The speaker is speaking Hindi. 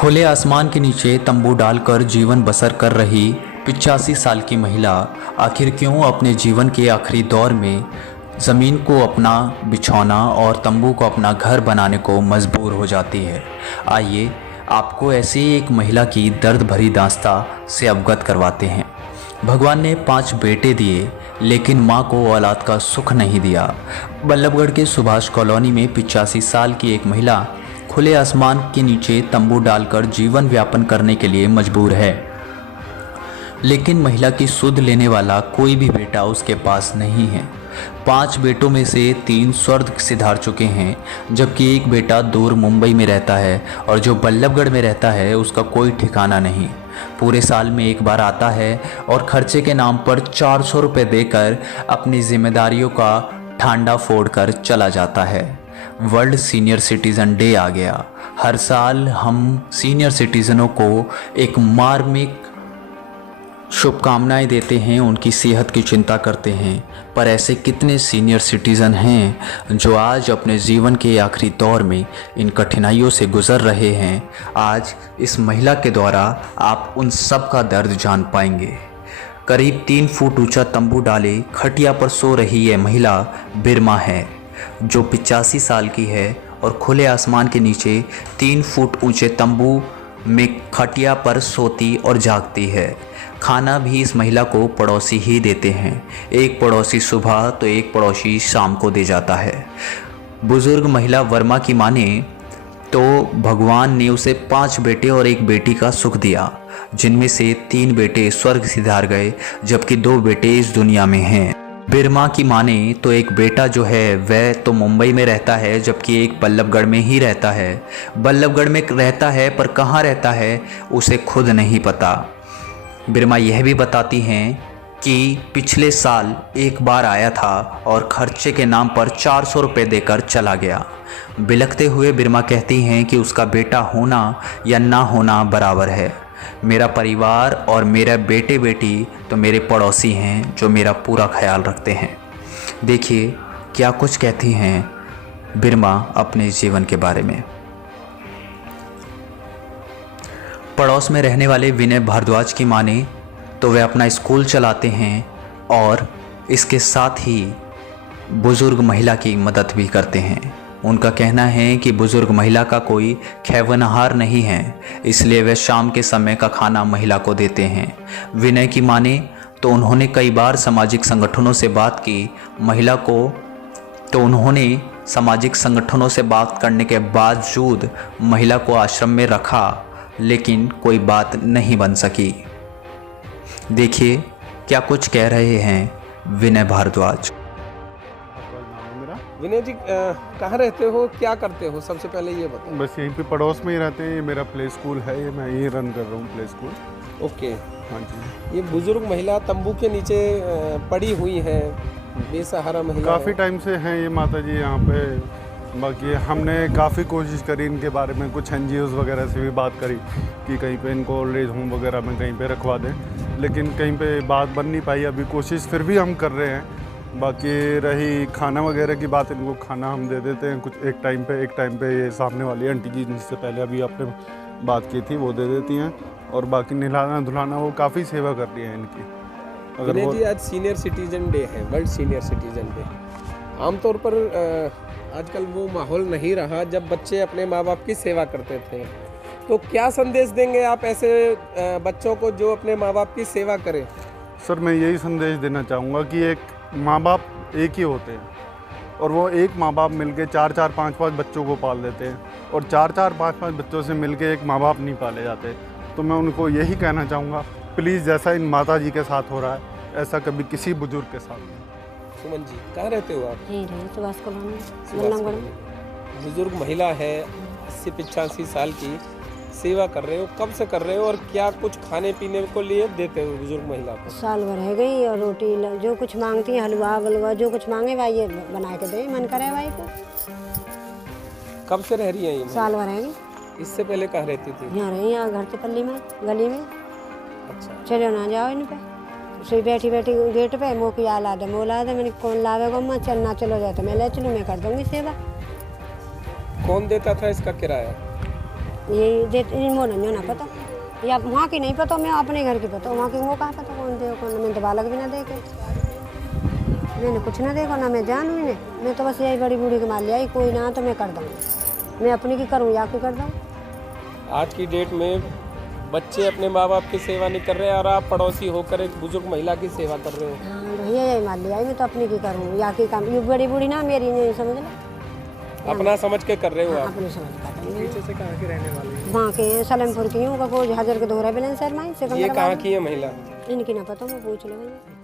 खुले आसमान के नीचे तंबू डालकर जीवन बसर कर रही 85 साल की महिला आखिर क्यों अपने जीवन के आखिरी दौर में ज़मीन को अपना बिछौना और तंबू को अपना घर बनाने को मजबूर हो जाती है। आइए आपको ऐसी एक महिला की दर्द भरी दास्तां से अवगत करवाते हैं। भगवान ने 5 बेटे दिए लेकिन मां को औलाद का सुख नहीं दिया। बल्लभगढ़ के सुभाष कॉलोनी में 85 साल की एक महिला खुले आसमान के नीचे तंबू डालकर जीवन यापन करने के लिए मजबूर है, लेकिन महिला की सुध लेने वाला कोई भी बेटा उसके पास नहीं है। 5 बेटों में से 3 स्वर्ग सिधार चुके हैं, जबकि एक बेटा दूर मुंबई में रहता है और जो बल्लभगढ़ में रहता है उसका कोई ठिकाना नहीं। पूरे साल में एक बार आता है और खर्चे के नाम पर 400 रुपये देकर अपनी जिम्मेदारियों का ठांडा फोड़कर चला जाता है। वर्ल्ड सीनियर सिटीज़न डे आ गया। हर साल हम सीनियर सिटीज़नों को एक मार्मिक शुभकामनाएं देते हैं, उनकी सेहत की चिंता करते हैं, पर ऐसे कितने सीनियर सिटीज़न हैं जो आज अपने जीवन के आखिरी दौर में इन कठिनाइयों से गुज़र रहे हैं। आज इस महिला के द्वारा आप उन सब का दर्द जान पाएंगे। करीब 3 फुट ऊंचा तंबू डाले खटिया पर सो रही यह महिला बिरमा है, जो 85 साल की है और खुले आसमान के नीचे 3 फुट ऊंचे तंबू में खटिया पर सोती और जागती है। खाना भी इस महिला को पड़ोसी ही देते हैं। एक पड़ोसी सुबह तो एक पड़ोसी शाम को दे जाता है। बुजुर्ग महिला वर्मा की माने तो भगवान ने उसे 5 बेटे और 1 बेटी का सुख दिया, जिनमें से 3 बेटे स्वर्ग सिधार गए जबकि 2 बेटे इस दुनिया में हैं। बिरमा की माने तो एक बेटा जो है वह तो मुंबई में रहता है, जबकि एक बल्लभगढ़ में ही रहता है। बल्लभगढ़ में रहता है पर कहाँ रहता है उसे खुद नहीं पता। बिरमा यह भी बताती हैं कि पिछले साल एक बार आया था और खर्चे के नाम पर 400 रुपये देकर चला गया। बिलखते हुए बिरमा कहती हैं कि उसका बेटा होना या ना होना बराबर है। मेरा परिवार और मेरा बेटे बेटी तो मेरे पड़ोसी हैं जो मेरा पूरा ख्याल रखते हैं। देखिए क्या कुछ कहती हैं बिरमा अपने जीवन के बारे में। पड़ोस में रहने वाले विनय भारद्वाज की माने तो वे अपना स्कूल चलाते हैं और इसके साथ ही बुज़ुर्ग महिला की मदद भी करते हैं। उनका कहना है कि बुज़ुर्ग महिला का कोई खैवनहार नहीं है, इसलिए वे शाम के समय का खाना महिला को देते हैं। विनय की माने तो उन्होंने कई बार सामाजिक संगठनों से बात की। महिला को तो उन्होंने सामाजिक संगठनों से बात करने के बावजूद महिला को आश्रम में रखा, लेकिन कोई बात नहीं बन सकी। देखिए क्या कुछ कह रहे हैं विनय भारद्वाज। विनय जी कहाँ रहते हो, क्या करते हो, सबसे पहले ये बताओ। बस यहीं पे पड़ोस में ही रहते हैं। ये मेरा प्ले स्कूल है, ये मैं यहीं रन कर रहा हूँ प्ले स्कूल। ओके। हाँ जी। ये बुजुर्ग महिला तंबू के नीचे पड़ी हुई है, बेसहारा महिला काफ़ी टाइम से हैं ये माता जी यहाँ पे। बाकी हमने काफ़ी कोशिश करी इनके बारे में, कुछ NGOs वगैरह से भी बात करी कि कहीं पे इनको ओल्ड एज होम वगैरह में कहीं पे रखवा दें, लेकिन कहीं पे बात बन नहीं पाई। अभी कोशिश फिर भी हम कर रहे हैं। बाकी रही खाना वगैरह की बात, इनको खाना हम दे देते हैं कुछ एक टाइम पे ये सामने वाली आंटी जी जिनसे पहले अभी आपने बात की थी वो दे देती हैं, और बाकी नहलाना धुलाना वो काफ़ी सेवा कर रही हैं इनकी। अगर वो जी आज सीनियर सिटीजन डे है, वर्ल्ड सीनियर सिटीजन डे। आमतौर पर आजकल वो माहौल नहीं रहा जब बच्चे अपने माँ बाप की सेवा करते थे, तो क्या संदेश देंगे आप ऐसे बच्चों को जो अपने माँ बाप की सेवा करें? सर मैं यही संदेश देना चाहूँगा कि एक माँ बाप एक ही होते हैं और वो एक माँ बाप मिलके 4-4, 5-5 बच्चों को पाल देते हैं, और 4-4, 5-5 बच्चों से मिलके एक माँ बाप नहीं पाले जाते। तो मैं उनको यही कहना चाहूँगा, प्लीज़ जैसा इन माता जी के साथ हो रहा है ऐसा कभी किसी बुजुर्ग के साथ नहीं। सुमन जी कहाँ रहते हो आप? यहीं रहे सुभाष कॉलोनी। बुजुर्ग महिला है 80-85 साल की, सेवा कर रहे हो, कब से कर रहे हो और क्या कुछ खाने पीने को लिए देते हो बुजुर्ग महिला को? साल भर रह गई और रोटी जो कुछ मांगती है, हलवा वलवा जो कुछ मांगे भाई ये बना के दे, मन करे भाई को। कब से रह रही है ये? साल भर रहेगी। इससे पहले कहाँ रहती थी? यहाँ रही, यहाँ घर से पल्ली में गली में। अच्छा। चलो ना जाओ इन पे, उसे बैठी बैठी गेट पे मुँह की ला दे, मोह ला दे। मैंने कौन लावेगा अम्मा, चलना चलो जाए तो मैं ले चलूँ, मैं कर दूँगी सेवा। कौन देता था इसका किराया? ये इनको नहीं ना पता, या वहाँ की नहीं पता, मैं अपने घर की पता, वहाँ की वो कहाँ पता कौन दे कौन। मैंने तो बालक भी ना देखे, मैंने कुछ ना देखा, ना मैं जानू इन्हें। मैं तो बस यही बड़ी बूढ़ी के मान लिया, कोई ना तो मैं कर दूँगी, मैं अपनी की करूँ या की कर दूँ। आज की डेट में बच्चे अपने माँ बाप की सेवा नहीं कर रहे और आप पड़ोसी होकर एक बुजुर्ग महिला की सेवा कर रहे हो। हाँ भैया यही मान लिया, मैं तो अपनी की करूँ या की काम। ये बड़ी बूढ़ी ना मेरी नहीं समझ लो, अपना समझ के कर रहे हो आप। अपनी समझ कर रही हूँ। पीछे से कहाँ के रहने वाले हैं? वहाँ के हैं, सलेमपुर की हूँ, कोई हजर के दोहरा बेलन शर्मा से। ये कहाँ की है महिला? इनकी ना पता, मैं पूछ लो भैया।